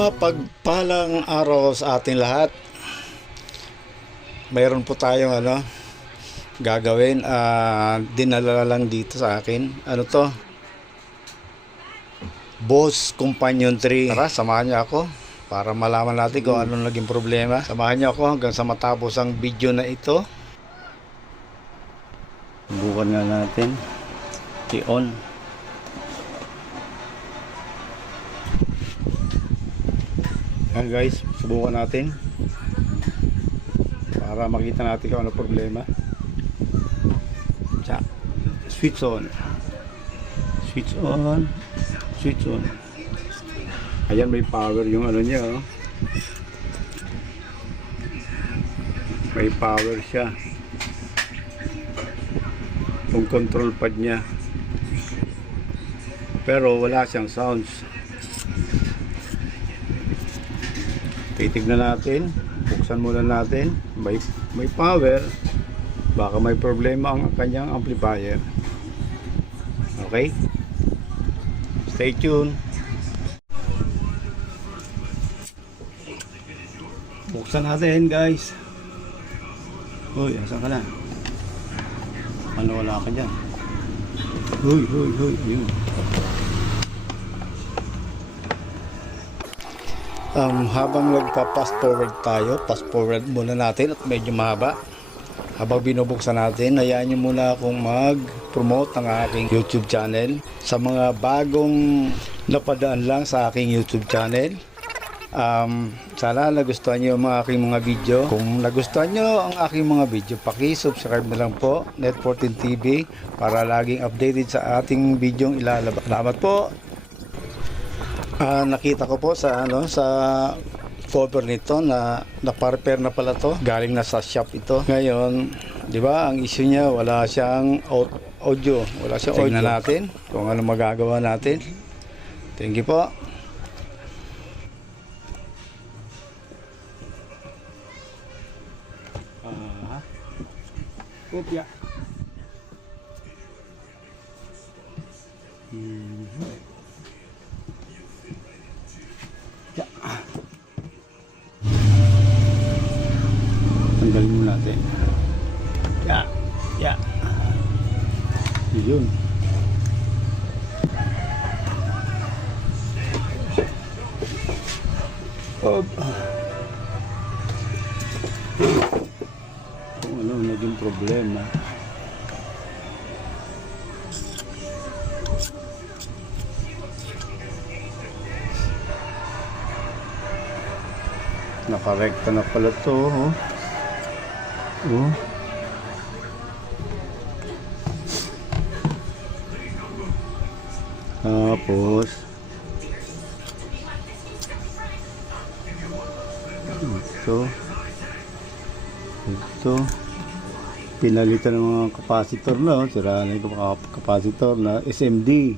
Mapagpalang araw sa ating lahat. Mayroon po tayong gagawin. Dinala lang dito sa akin. Ano to? Boss Companion 3. Tara, samahan niyo ako para malaman natin kung anong naging problema. Samahan niyo ako hanggang sa matapos ang video na ito. Subukan nga natin i-on. Yan guys, subukan natin para makita natin kung ano problema. Switch on. Switch on. Switch on. Ayan, may power yung niya, oh. May power siya. Yung control pad niya. Pero wala siyang sounds. Titignan natin. Buksan muna natin. May power. Baka may problema ang kanyang amplifier. Okay? Stay tuned. Buksan natin guys. Uy, asan ka na? Ano, wala ka dyan? Uy. Yun. Habang nagpa-fast forward tayo, fast forward muna natin at medyo mahaba. Habang binubuksan natin, hayaan nyo muna akong mag-promote ng aking YouTube channel. Sa mga bagong napadaan lang sa aking YouTube channel, sana nagustuhan nyo ang aking mga video. Kung nagustuhan nyo ang aking mga video, paki-subscribe na lang po, Net14 TV, para laging updated sa ating video ilalabas. Salamat po. Nakita ko po sa sa cover nito na na-repair na pala to. Galing na sa shop ito. Ngayon, 'di ba, ang issue niya wala siyang audio. Wala siyang audio. Tingnan natin kung ano magagawa natin. Thank you po. Kopya. Tanggalin mo natin. Ya. Yun. Kung ano naging problema. Nakarekta na pala to, oh. Tapos ito pinalitan ng mga capacitor na, sira na yung capacitor na SMD.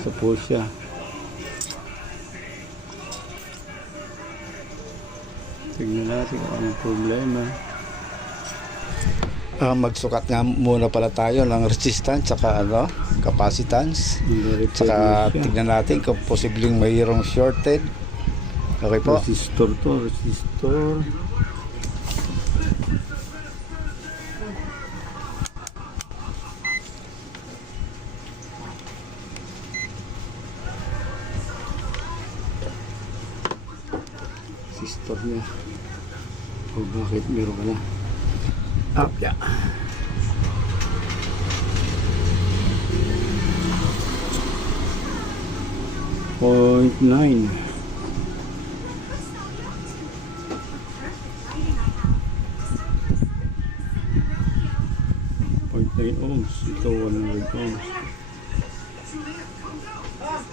Ito po siya. Tignan natin kung anong problema. Magsukat nga muna pala tayo ng resistance saka capacitance. Saka tignan natin kung posibleng mayroong shorted. Okay po. Resistor to, resistor. Resistor niya. O bakit meron ka na? Up ya. .9 ohms. Ito 100 ohms.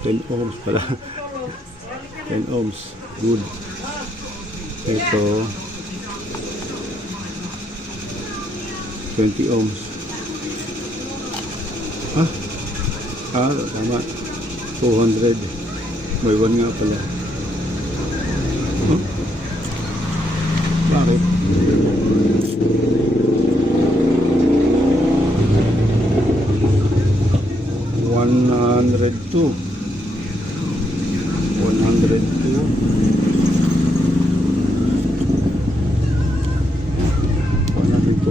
10 ohms pala. 10 ohms. Good. Ito 20 ohms. Tama. 200. May 1 nga pala. Huh? Bakit? $102. $102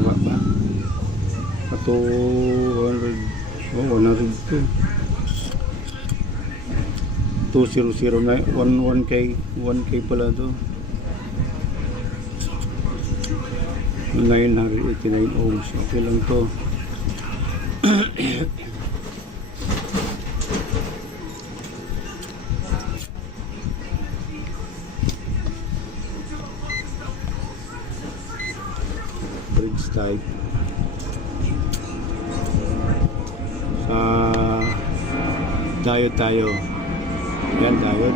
nga ba? 200. 102. 2009. 1K pala to. 989 ohms. Okay lang to. Bridge type. Diode tayo. Yan, diode.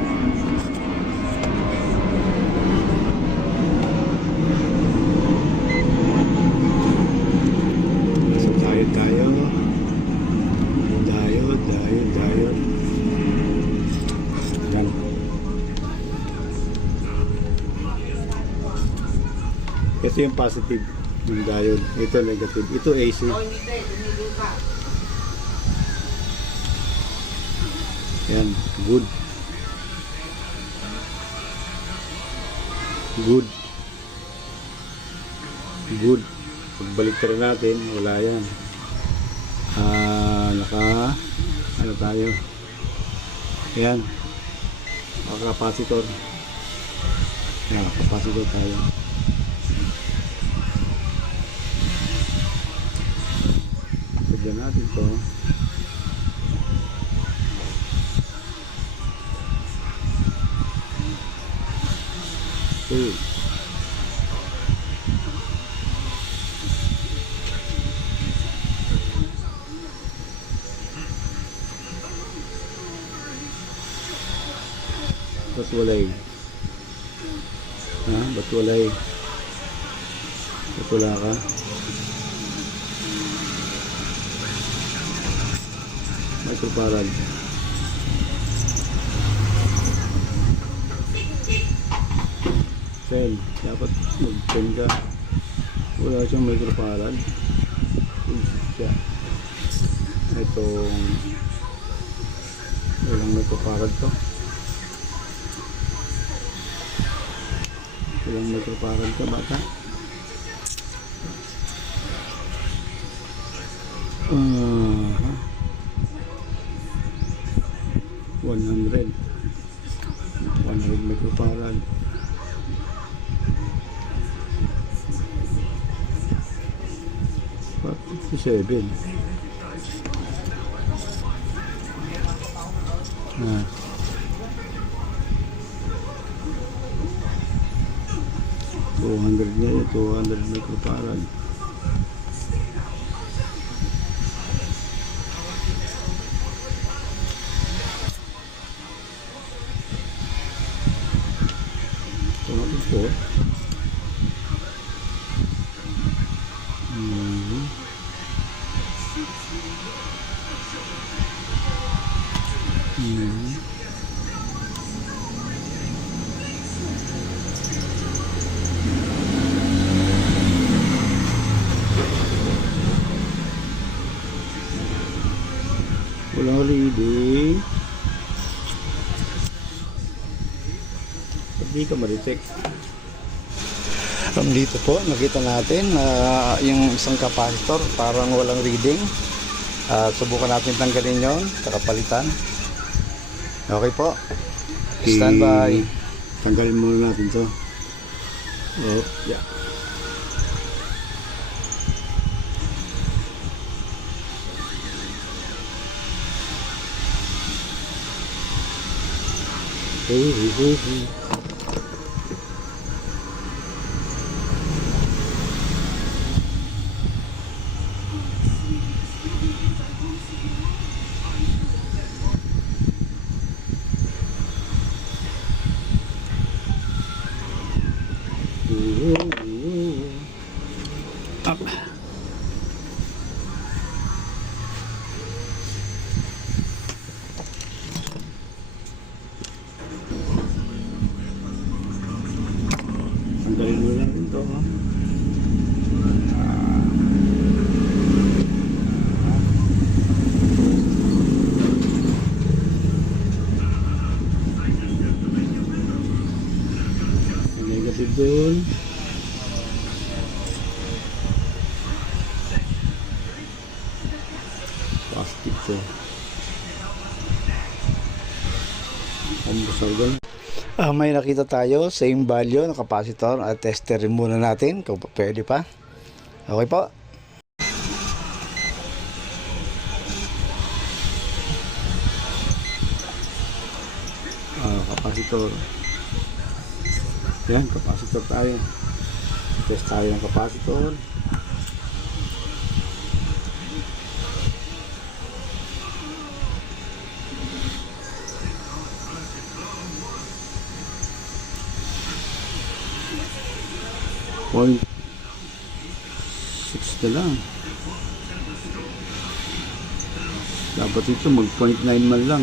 So, diode tayo. Diode. Yan. Ito yung positive yung diode. Ito negative. Ito AC. Yan, good. Pagbalik rin natin, wala yan. Ano tayo? Yan. Capacitor. Yan, capacitor tayo. Sadyan natin to. Ba't walay? Ba't walay? Ba't wala ka? Microfarad. Cell. Dapat mag-10 ka. Wala siyang microfarad. Siya. Itong walang microfarad to. Walang microfarad ka bata. 100 microfarad. But 57. $200 niya, 200 microfarad. Ito natin po. Walang reading. Hindi ka ma-detect. Dito po, nakita natin yung isang capacitor parang walang reading. Subukan natin tanggalin yon, kakapalitan. Okay po. Stand by. Tanggalin muna natin to. Oh, yeah. Up. Tanggalin mo lang ito, ha? Negative doon. Plastic to. May nakita tayo, same value ng capacitor at tester rin muna natin kung pwede pa. Okay po. Capacitor. Yan, capacitor tayo. Test tayo ng capacitor. Point 6 na lang. Dapat ito mag 0.9 man lang.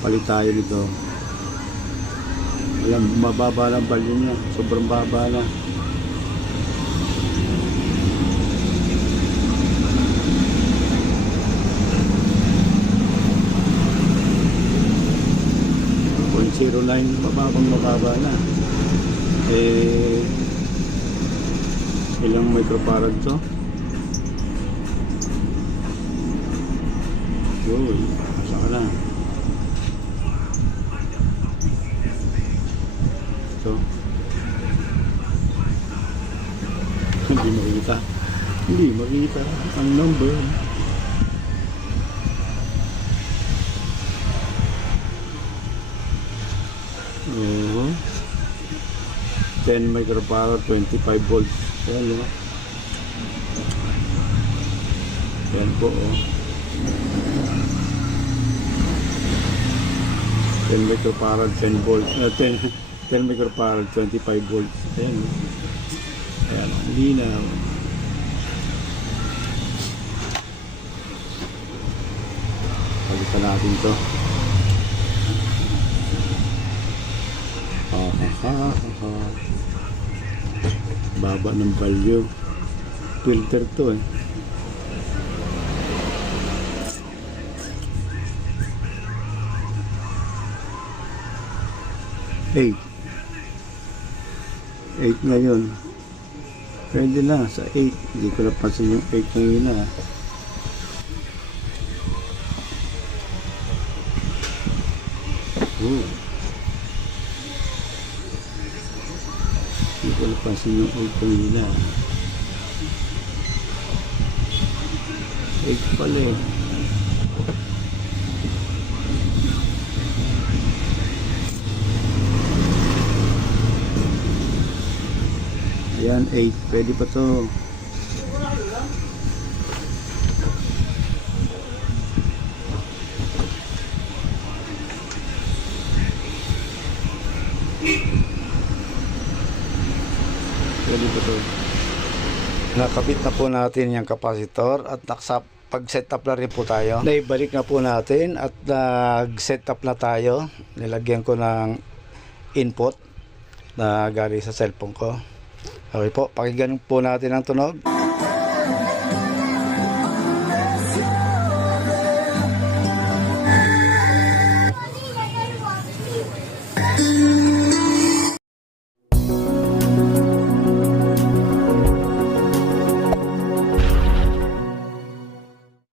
Palit tayo nito. Alam, mababa lang value niya. Sobrang baba na. .09, mababa na. Ilang microfarad to? Uy, asa ka na? Ito. Hindi makita ang number. Oo. 10 microfarad, 25 volts. Ayan, diba? Ayan po, oh. 10 microfarad, 10 volts. 10 microfarad, 25 volts. Ayan, oh. Ayan, hindi na. Palitan natin to. Baba ng value. Filter to, eh. Eight ngayon. Pwede na sa 8. Hindi ko napansin yung 8 ngayon na. Hindi ko napansin yung 8 kanina. 8 pala, eh. Ayan, 8. Pwede pa to. Nakabit na po natin yung capacitor at pag-set up na rin po tayo. Naibalik na po natin at nag-set up na tayo. Nilagyan ko ng input na galing sa cellphone ko. Okay po, pakinggan po natin ang tunog.